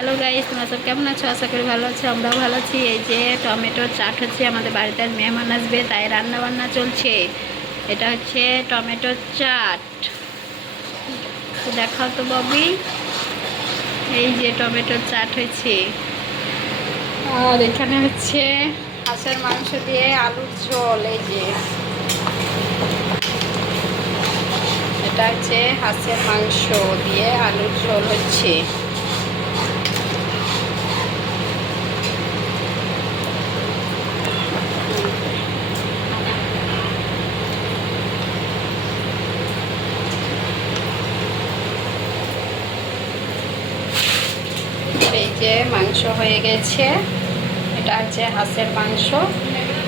Hello guys তোমরা সব কেমন আছো? আশা করি ভালো আছো, আমরাও ভালো আছি। এই যে টমেটো চাট হচ্ছে আমাদের বাড়িতে আজ মেহমান আসবে, তাই রান্না বান্না চলছে। এটা হচ্ছে টমেটো চাট। দেখাও তো ববি। এই যে টমেটো চাট হয়েছে। আর এখানে হচ্ছে হাঁসের মাংস দিয়ে আলুর ঝোল, এই যে। এটা হচ্ছে হাঁসের মাংস দিয়ে আলুর ঝোল হচ্ছে। যে মাংস হয়ে গেছে, এটা হচ্ছে হাঁসের মাংস।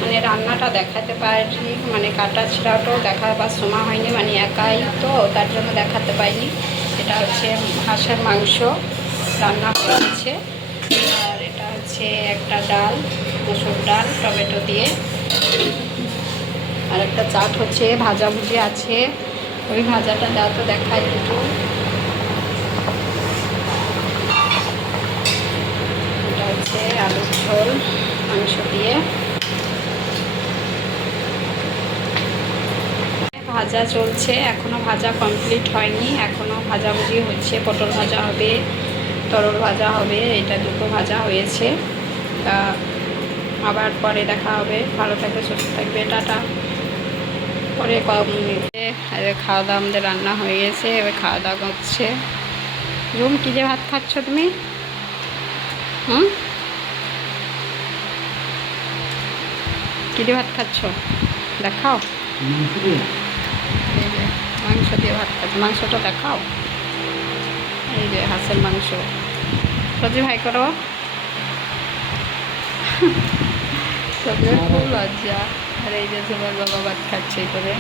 মানে রান্নাটা দেখাতে পারিনি মানে কাটা ছিঁড়াটাও দেখাবার সময় হয়নি মানে একাই তো, তার জন্য দেখাতে পারিনি। এটা হচ্ছে হাঁসের মাংস রান্না হয়েছে। আর এটা হচ্ছে একটা ডাল, মসুর ডাল, টমেটো দিয়ে। আর একটা চাট হচ্ছে ভাজাভুজি আছে। ওই ভাজাটা যা তো দেখায় দুটো এটা হচ্ছে আলুর ঝোল মাংস দিয়ে ভাজা চলছে, এখনও ভাজা কমপ্লিট হয়নি, এখনও ভাজাভুজি হচ্ছে। পটল ভাজা হবে, তরল ভাজা হবে, এটা দুটো ভাজা হয়েছে। তা আবার পরে দেখা হবে। ভালো থাকবে, সুস্থ থাকবে, টাটা। পরে কম নিতে। খাওয়া দাওয়া আমাদের রান্না হয়ে গেছে, এবার খাওয়া দাওয়া হচ্ছে রুম কী যে ভাত খাচ্ছ তুমি? হুম? কী ভাত খাচ্ছ? দেখাও। মাংস দিয়ে ভাত খাচ্ছ। মাংসটা দেখাও। এই যে, হাঁসের মাংস। সবজি ভাই করো। সবজি লজ্জা। আর এই যে তোমার বাবা ভাত খাচ্ছে এই করে।